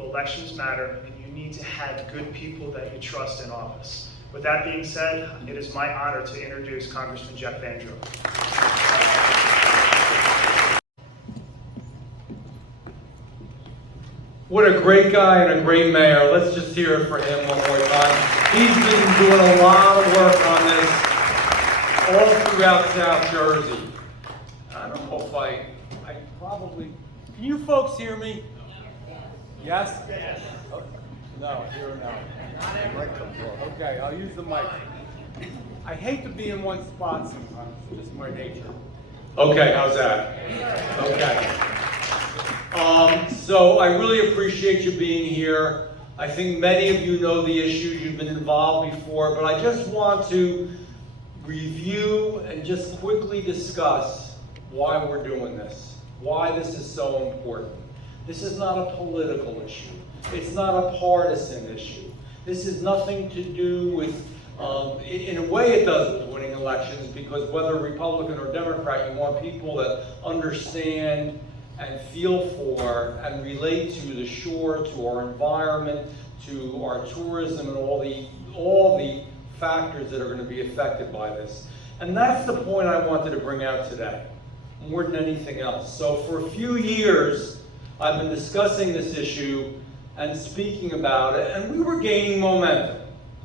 Elections matter, and you need to have good people that you trust in office. With that being said, it is my honor to introduce Congressman Jeff Van Drew. What a great guy and a great mayor. Let's just hear it for him one more time. He's been doing a lot of work on this all throughout South Jersey. I don't know if I probably, can you folks hear me? Yes? Yes. Oh, no, here or no. Okay, I'll use the mic. I hate to be in one spot sometimes, it's just my nature. Okay, how's that? Okay. So I really appreciate you being here. I think many of you know the issues, you've been involved before, but I just want to review and just quickly discuss why we're doing this, why this is so important. This is not a political issue. It's not a partisan issue. This is nothing to do with, in a way it does with winning elections, because whether Republican or Democrat, you want people that understand and feel for and relate to the shore, to our environment, to our tourism, and all the factors that are going to be affected by this. And that's the point I wanted to bring out today, more than anything else. So for a few years, I've been discussing this issue and speaking about it, and we were gaining momentum.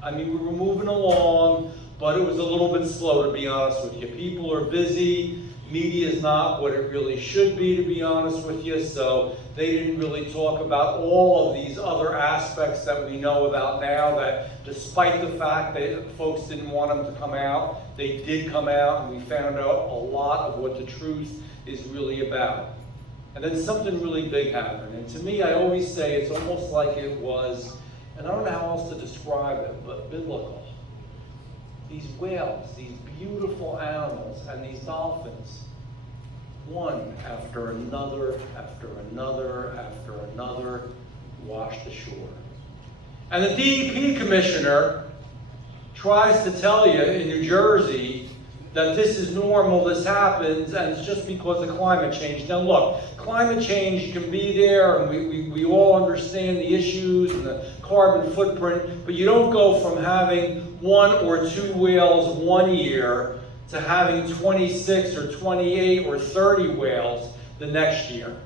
I mean, we were moving along, but it was a little bit slow, to be honest with you. People are busy. Media is not what it really should be, to be honest with you, so they didn't really talk about all of these other aspects that we know about now, that despite the fact that folks didn't want them to come out, they did come out, and we found out a lot of what the truth is really about. And then something really big happened, and to me, I always say it's almost like it was, and I don't know how else to describe it, but biblical. These whales, these beautiful animals, and these dolphins, one after another, after another, after another, washed ashore. And the DEP commissioner tries to tell you in New Jersey that this is normal, this happens, and it's just because of climate change. Now look, climate change can be there, and we all understand the issues and the carbon footprint, but you don't go from having 1 or 2 whales one year to having 26 or 28 or 30 whales the next year.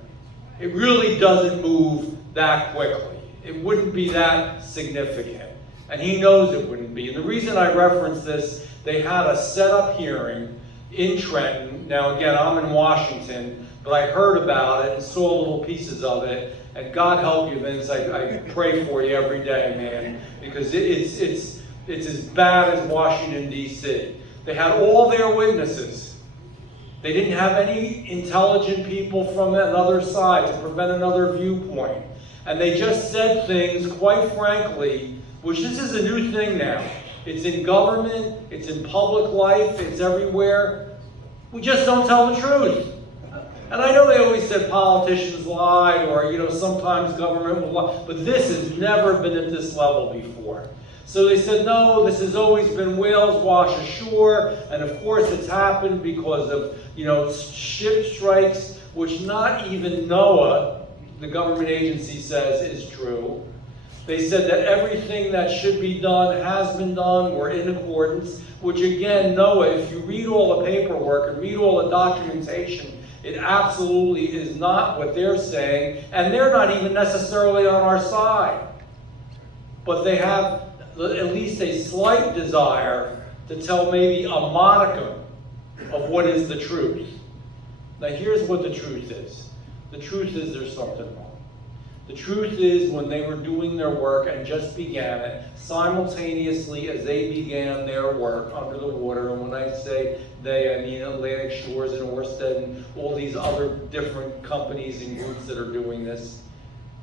It really doesn't move that quickly. It wouldn't be that significant. And he knows it wouldn't be. And the reason I reference this, they had a set-up hearing in Trenton. Now again, I'm in Washington, but I heard about it and saw little pieces of it. And God help you, Vince, I pray for you every day, man, because it's as bad as Washington, D.C. They had all their witnesses. They didn't have any intelligent people from another side to prevent another viewpoint. And they just said things, quite frankly, which this is a new thing now. It's in government, it's in public life, it's everywhere. We just don't tell the truth. And I know they always said politicians lied, or sometimes government will lie, but this has never been at this level before. So they said, no, this has always been whales wash ashore, and of course it's happened because of ship strikes, which not even NOAA, the government agency, says is true. They said that everything that should be done has been done, we're in accordance, which again, NOAA, if you read all the paperwork and read all the documentation, it absolutely is not what they're saying, and they're not even necessarily on our side. But they have at least a slight desire to tell maybe a modicum of what is the truth. Now here's what the truth is. The truth is there's something wrong. The truth is when they were doing their work and just began it, simultaneously as they began their work under the water, and when I say they, I mean Atlantic Shores and Orsted and all these other different companies and groups that are doing this,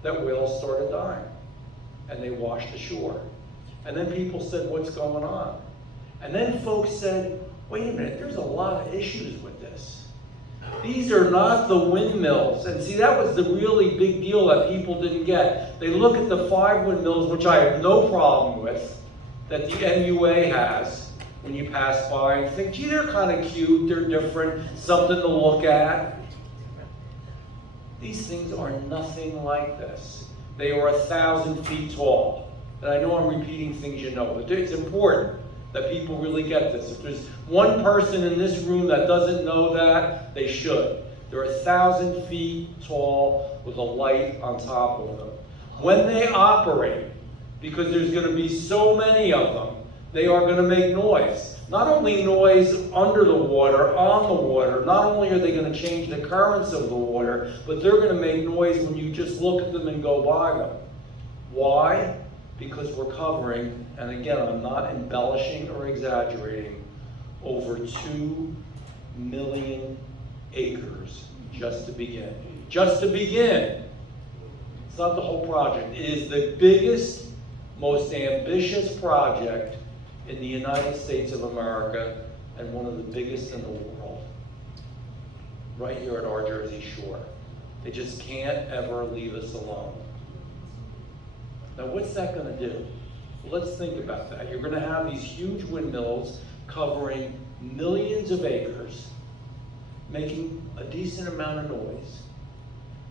that whales started dying and they washed ashore. And then people said, what's going on? And then folks said, wait a minute, there's a lot of issues with this. These are not the windmills. And see, that was the really big deal that people didn't get. They look at the 5 windmills, which I have no problem with, that the MUA has when you pass by, and think, gee, they're kind of cute, they're different, something to look at. These things are nothing like this. They are 1,000 feet tall. And I know I'm repeating things you know, but it's important that people really get this. If there's one person in this room that doesn't know that, they should. They're 1,000 feet tall with a light on top of them. When they operate, because there's going to be so many of them, they are going to make noise. Not only noise under the water, on the water, not only are they going to change the currents of the water, but they're going to make noise when you just look at them and go by them. Why? Because we're covering, and again, I'm not embellishing or exaggerating, over 2 million acres just to begin. Just to begin. It's not the whole project. It is the biggest, most ambitious project in the United States of America, and one of the biggest in the world, right here at our Jersey Shore. They just can't ever leave us alone. Now, what's that going to do? Well, let's think about that. You're going to have these huge windmills covering millions of acres, making a decent amount of noise.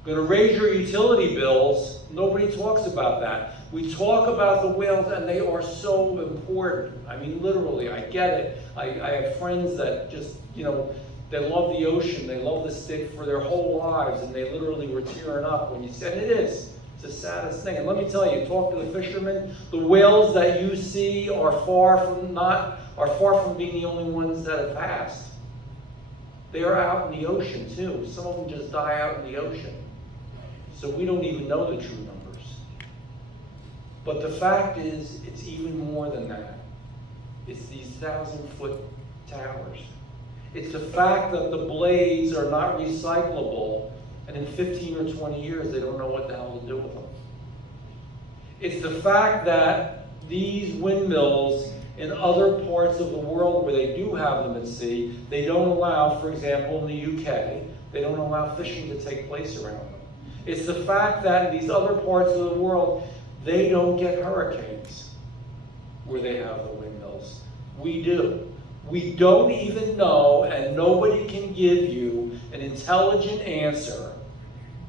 Going to raise your utility bills. Nobody talks about that. We talk about the whales, and they are so important. I mean, literally, I get it. I have friends that just, they love the ocean. They love the stick for their whole lives, and they literally were tearing up when you said it is. It's the saddest thing. And let me tell you, talk to the fishermen. The whales that you see are far from being the only ones that have passed. They are out in the ocean too. Some of them just die out in the ocean. So we don't even know the true numbers. But the fact is, it's even more than that. It's these 1,000-foot towers. It's the fact that the blades are not recyclable, and in 15 or 20 years, they don't know what the hell to do with them. It's the fact that these windmills in other parts of the world where they do have them at sea, they don't allow, for example, in the UK, they don't allow fishing to take place around them. It's the fact that in these other parts of the world, they don't get hurricanes where they have the windmills. We do. We don't even know, and nobody can give you an intelligent answer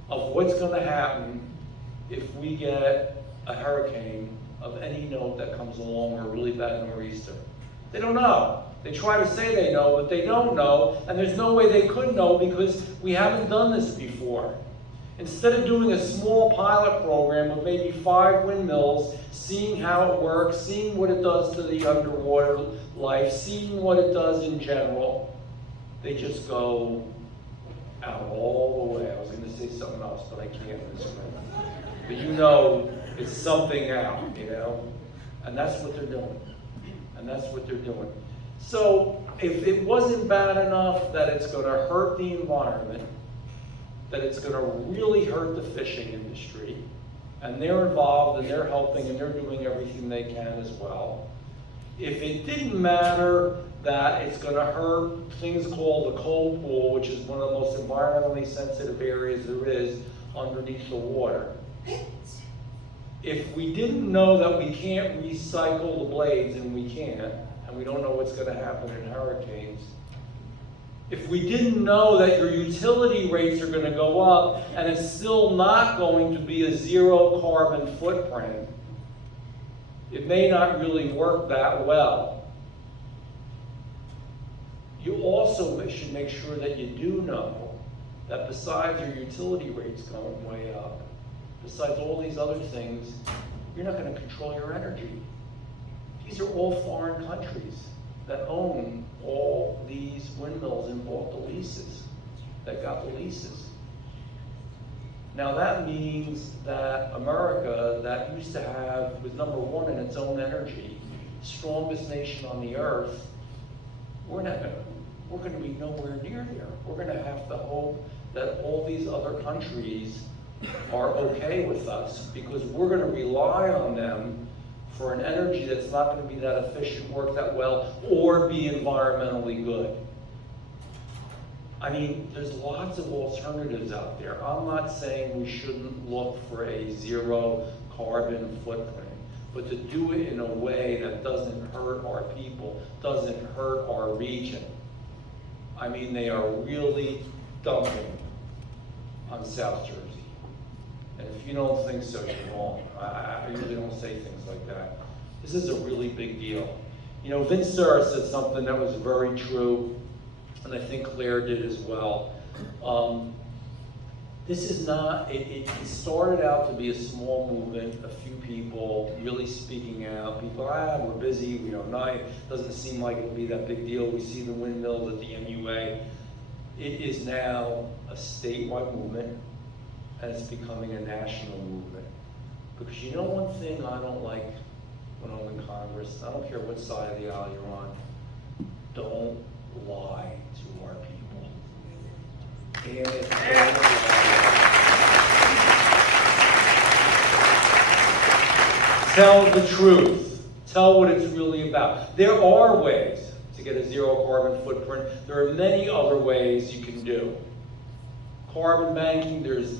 of what's going to happen if we get a hurricane of any note that comes along, or a really bad nor'easter. They don't know. They try to say they know, but they don't know, and there's no way they could know because we haven't done this before. Instead of doing a small pilot program of maybe 5 windmills, seeing how it works, seeing what it does to the underwater life, seeing what it does in general, they just go out all the way. I was going to say something else, but I can't this moment. But it's something out, and that's what they're doing. And that's what they're doing. So if it wasn't bad enough that it's going to hurt the environment, that it's going to really hurt the fishing industry, and they're involved and they're helping and they're doing everything they can as well. If it didn't matter that it's going to hurt things called the cold pool, which is one of the most environmentally sensitive areas there is underneath the water. If we didn't know that we can't recycle the blades, and we can't, and we don't know what's going to happen in hurricanes, if we didn't know that your utility rates are going to go up and it's still not going to be a zero carbon footprint, it may not really work that well. You also should make sure that you do know that besides your utility rates going way up, besides all these other things, you're not going to control your energy. These are all foreign countries that own all these windmills and bought the leases, that got the leases. Now that means that America, that used to have, was number 1 in its own energy, strongest nation on the earth, we're going to be nowhere near there. We're going to have to hope that all these other countries are okay with us, because we're going to rely on them for an energy that's not going to be that efficient, work that well, or be environmentally good. I mean, there's lots of alternatives out there. I'm not saying we shouldn't look for a zero carbon footprint, but to do it in a way that doesn't hurt our people, doesn't hurt our region. I mean, they are really dumping on South Jersey. And if you don't think so, you're wrong. I usually don't say things like that. This is a really big deal. You know, Vince Serra said something that was very true, and I think Claire did as well. This is not, it started out to be a small movement, a few people really speaking out. People, we're busy, we don't know, it doesn't seem like it'll be that big deal. We see the windmills at the MUA. It is now a statewide movement, and it's becoming a national movement. Because you know one thing I don't like when I'm in Congress, I don't care what side of the aisle you're on, don't lie to our people. Tell the truth. Tell what it's really about. There are ways to get a zero carbon footprint. There are many other ways you can do. Carbon banking, there's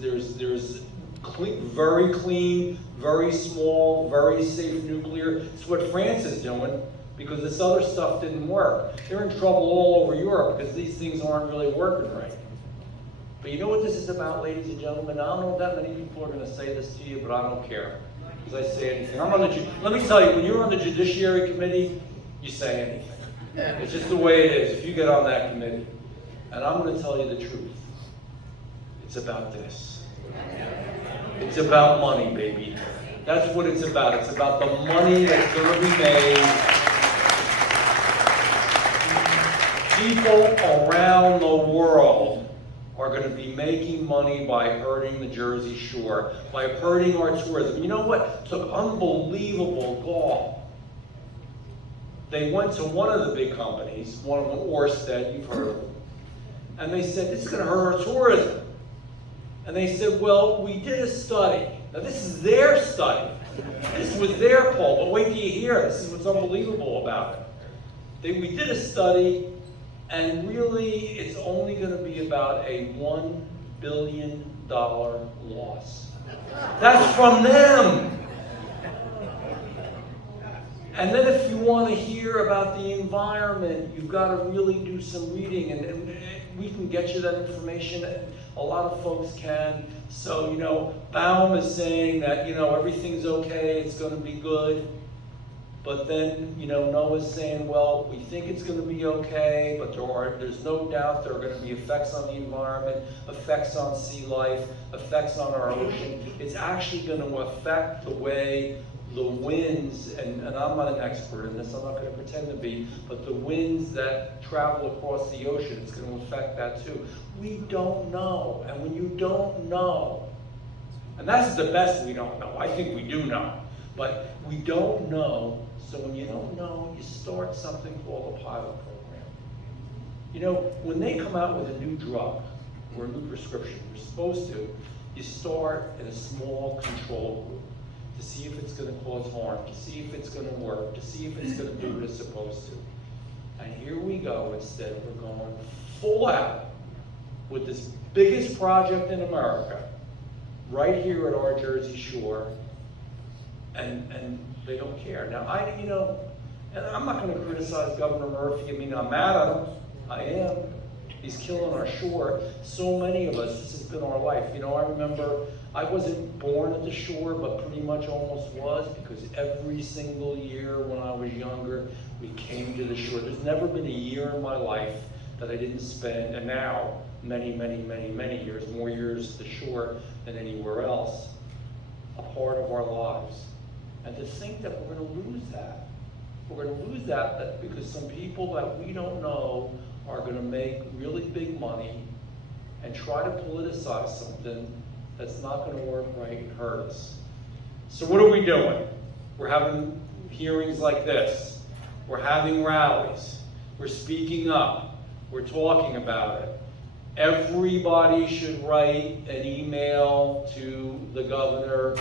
very clean, very small, very safe nuclear. It's what France is doing because this other stuff didn't work. They're in trouble all over Europe because these things aren't really working right. But you know what this is about, ladies and gentlemen? I don't know if that many people are going to say this to you, but I don't care. Because I say anything. Let me tell you, when you're on the Judiciary Committee, you say anything. It's just the way it is if you get on that committee. And I'm going to tell you the truth. It's about this. It's about money, baby. That's what it's about. It's about the money that's going to be made. People around the world are going to be making money by hurting the Jersey Shore, by hurting our tourism. You know what? It took unbelievable gall. They went to one of the big companies, one of them, Orsted, you've heard of them, and they said, this is going to hurt our tourism. And they said, well, we did a study. Now this is their study. This was their poll, but wait till you hear it. This is what's unbelievable about it. We did a study, and really it's only going to be about a $1 billion loss. That's from them. And then if you want to hear about the environment, you've got to really do some reading, and we can get you that information. A lot of folks can. So, you know, Baum is saying that, you know, everything's okay, it's going to be good. But then, you know, Noah's saying, well, we think it's going to be okay, but there's no doubt there are going to be effects on the environment, effects on sea life, effects on our ocean. It's actually going to affect the way the winds, and I'm not an expert in this, I'm not going to pretend to be, but the winds that travel across the ocean, it's going to affect that too. We don't know, and when you don't know, and that's the best we don't know, I think we do know, but we don't know, so when you don't know, you start something called a pilot program. You know, when they come out with a new drug, or a new prescription, you're supposed to, you start in a small control group, to see if it's going to cause harm, to see if it's going to work, to see if it's going to do what it's supposed to. And here we go, instead we're going full out with this biggest project in America, right here at our Jersey Shore, and they don't care. Now, and I'm not going to criticize Governor Murphy. I mean, I'm mad at him. I am. He's killing our shore. So many of us, this has been our life. You know, I remember I wasn't born at the shore, but pretty much almost was, because every single year when I was younger, we came to the shore. There's never been a year in my life that I didn't spend, and now many, many, many, many years, more years at the shore than anywhere else, a part of our lives. And to think that we're going to lose that. We're going to lose that because some people that we don't know are going to make really big money and try to politicize something that's not going to work right and hurt us. So what are we doing? We're having hearings like this. We're having rallies. We're speaking up. We're talking about it. Everybody should write an email to the governor,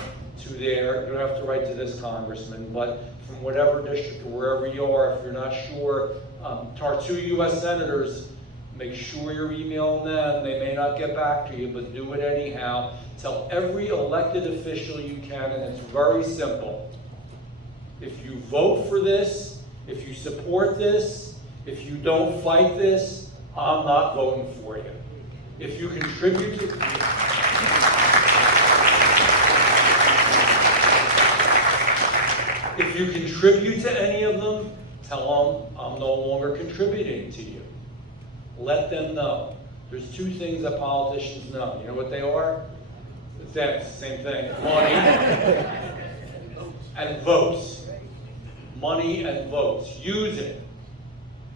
you don't have to write to this congressman, but from whatever district or wherever you are, if you're not sure, to our 2 U.S. senators, make sure you're emailing them. They may not get back to you, but do it anyhow. Tell every elected official you can, and it's very simple. If you vote for this, if you support this, if you don't fight this, I'm not voting for you. If you contribute to... If you contribute to any of them, tell them I'm no longer contributing to you. Let them know. There's two things that politicians know. You know what they are? It's that same thing. Money and votes. Money and votes. Use it.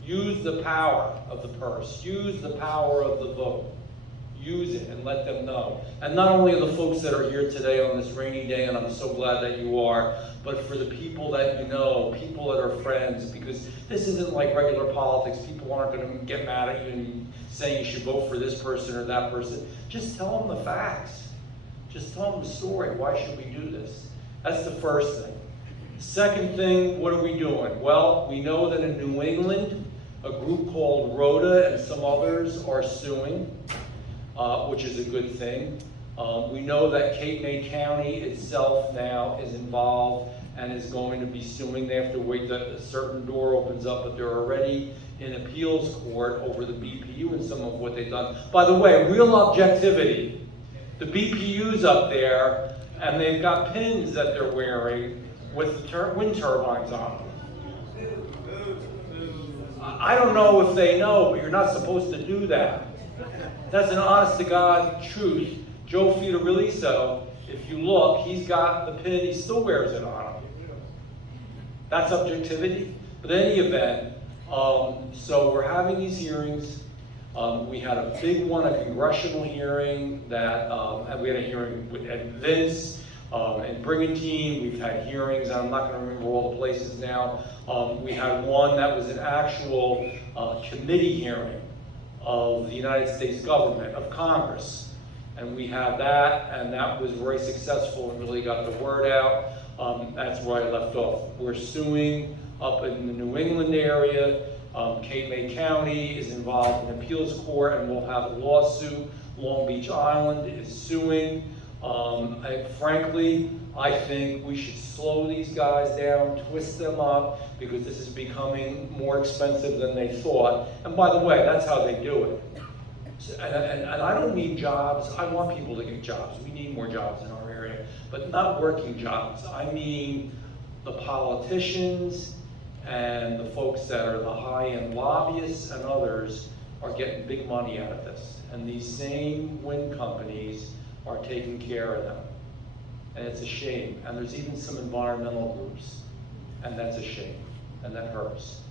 Use the power of the purse. Use the power of the vote. Use it and let them know. And not only the folks that are here today on this rainy day, and I'm so glad that you are, but for the people that you know, people that are friends, because this isn't like regular politics. People aren't going to get mad at you and say you should vote for this person or that person. Just tell them the facts. Just tell them the story. Why should we do this? That's the first thing. Second thing, what are we doing? Well, we know that in New England, a group called Rhoda and some others are suing, which is a good thing. We know that Cape May County itself now is involved and is going to be suing. They have to wait that a certain door opens up, but they're already in appeals court over the BPU and some of what they've done. By the way, real objectivity. The BPU's up there, and they've got pins that they're wearing with wind turbines on them. I don't know if they know, but you're not supposed to do that. That's an honest-to-God truth. Joe Fiorelliso, if you look, he's got the pin, he still wears it on him. That's objectivity. But in any event, so we're having these hearings. We had a big one, a congressional hearing that, and we had a hearing with Ed Vince and Brigantine. We've had hearings, I'm not going to remember all the places now. We had one that was an actual committee hearing of the United States government, of Congress. And we had that, and that was very successful and really got the word out. That's where I left off. We're suing up in the New England area. Cape May County is involved in appeals court, and we'll have a lawsuit. Long Beach Island is suing. Frankly, I think we should slow these guys down, twist them up, because this is becoming more expensive than they thought. And by the way, that's how they do it. And I don't need jobs. I want people to get jobs. We need more jobs in our area, but not working jobs. I mean the politicians and the folks that are the high-end lobbyists and others are getting big money out of this. And these same wind companies are taking care of them. And it's a shame. And there's even some environmental groups. And that's a shame. And that hurts.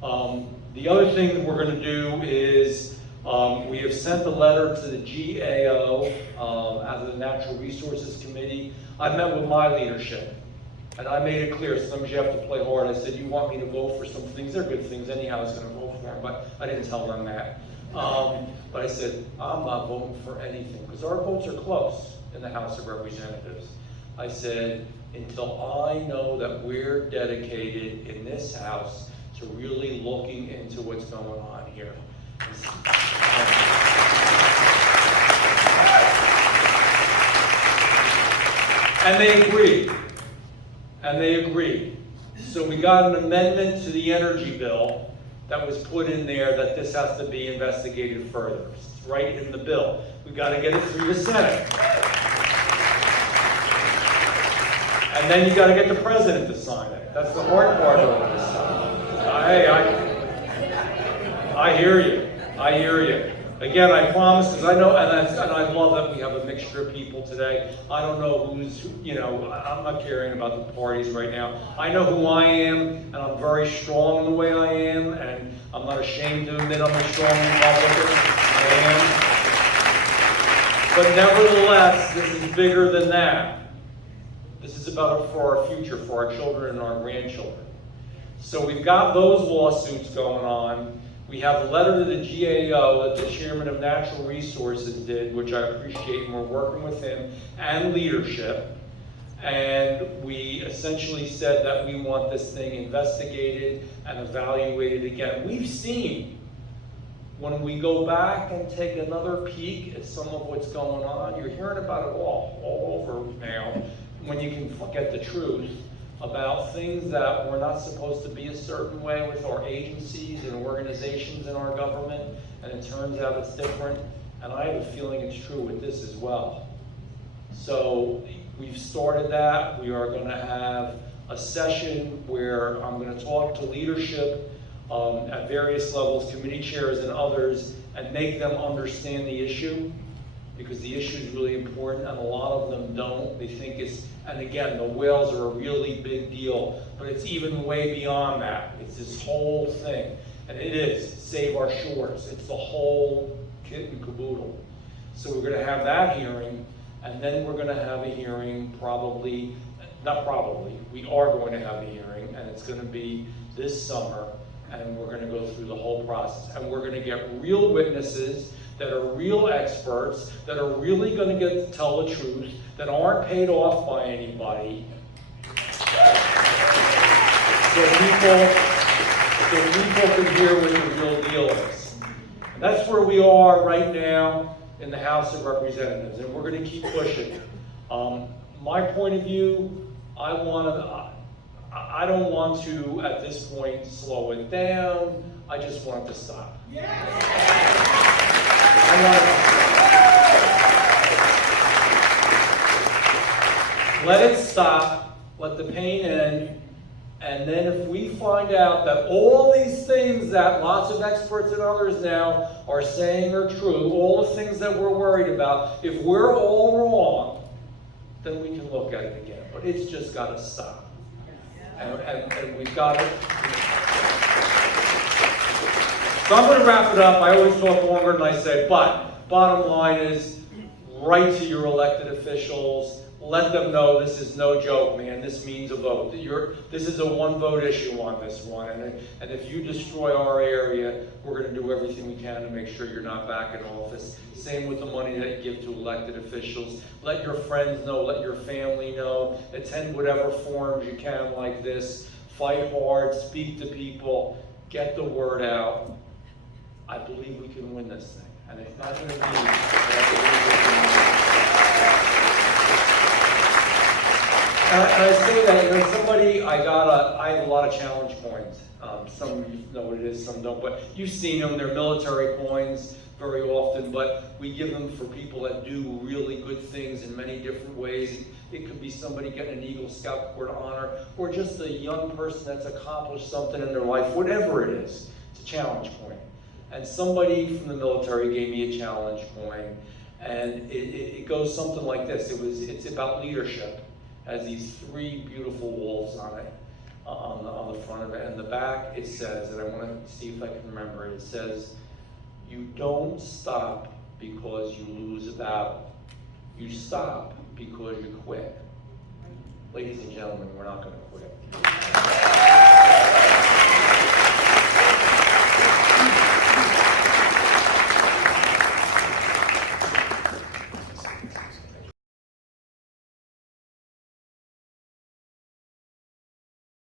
The other thing that we're going to do is we have sent a letter to the GAO out of the Natural Resources Committee. I've met with my leadership. And I made it clear, sometimes you have to play hard. I said, you want me to vote for some things? They're good things. Anyhow, I was going to vote for them, but I didn't tell them that. But I said, I'm not voting for anything, because our votes are close in the House of Representatives. I said, until I know that we're dedicated in this House to really looking into what's going on here. And they agreed. And they agreed. So we got an amendment to the energy bill that was put in there that this has to be investigated further. It's right in the bill. We've got to get it through the Senate. And then you got to get the president to sign it. That's the hard part of this. Hey, I hear you. I hear you. Again, I promise, because I know, and I love that we have a mixture of people today. I don't know who's, I'm not caring about the parties right now. I know who I am, and I'm very strong in the way I am, and I'm not ashamed to admit I'm a strong Republican. I am. But nevertheless, this is bigger than that. This is about for our future, for our children and our grandchildren. So we've got those lawsuits going on. We have a letter to the GAO that the chairman of Natural Resources did, which I appreciate, and we're working with him and leadership. And we essentially said that we want this thing investigated and evaluated again. We've seen, when we go back and take another peek at some of what's going on, you're hearing about it all over now, when you can get the truth about things that were not supposed to be a certain way with our agencies and organizations in our government, and it turns out it's different. And I have a feeling it's true with this as well. So We've started that. We are gonna have a session where I'm gonna talk to leadership at various levels, committee chairs and others, and make them understand the issue, because the issue is really important, and a lot of them don't. They think it's, and again, the whales are a really big deal, but it's even way beyond that. It's this whole thing, and it is, save our shores. It's the whole kit and caboodle. So we're gonna have that hearing, and then we're gonna have a hearing we are going to have a hearing, and it's gonna be this summer, and we're gonna go through the whole process. And we're gonna get real witnesses that are real experts, that are really gonna get to tell the truth, that aren't paid off by anybody. So people can hear what the real deal is. And that's where we are right now in the House of Representatives, and we're gonna keep pushing. My point of view, I don't want to, at this point, slow it down. I just want it to stop. Let it stop, let the pain end, and then if we find out that all these things that lots of experts and others now are saying are true, all the things that we're worried about, if we're all wrong, then we can look at it again. But it's just got to stop. And we've got to. So I'm going to wrap it up. I always talk longer than I say, but bottom line is, write to your elected officials. Let them know this is no joke, man. This means a vote. This is a one-vote issue on this one. And if you destroy our area, we're going to do everything we can to make sure you're not back in office. Same with the money that you give to elected officials. Let your friends know. Let your family know. Attend whatever forums you can like this. Fight hard. Speak to people. Get the word out. I believe we can win this thing. And it's not going to be... And I say that, I have a lot of challenge coins. Some of you know what it is, some don't, but you've seen them, they're military coins very often, but we give them for people that do really good things in many different ways. It could be somebody getting an Eagle Scout Corps honor, or just a young person that's accomplished something in their life, whatever it is. It's a challenge coin. And somebody from the military gave me a challenge coin, and it goes something like this. It's about leadership. Has these 3 beautiful wolves on it, on the front of it. And the back, it says, and I want to see if I can remember it, it says, you don't stop because you lose a battle. You stop because you quit. Ladies and gentlemen, we're not going to quit.